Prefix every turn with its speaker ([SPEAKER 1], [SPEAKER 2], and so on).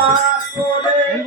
[SPEAKER 1] Five, four, eight.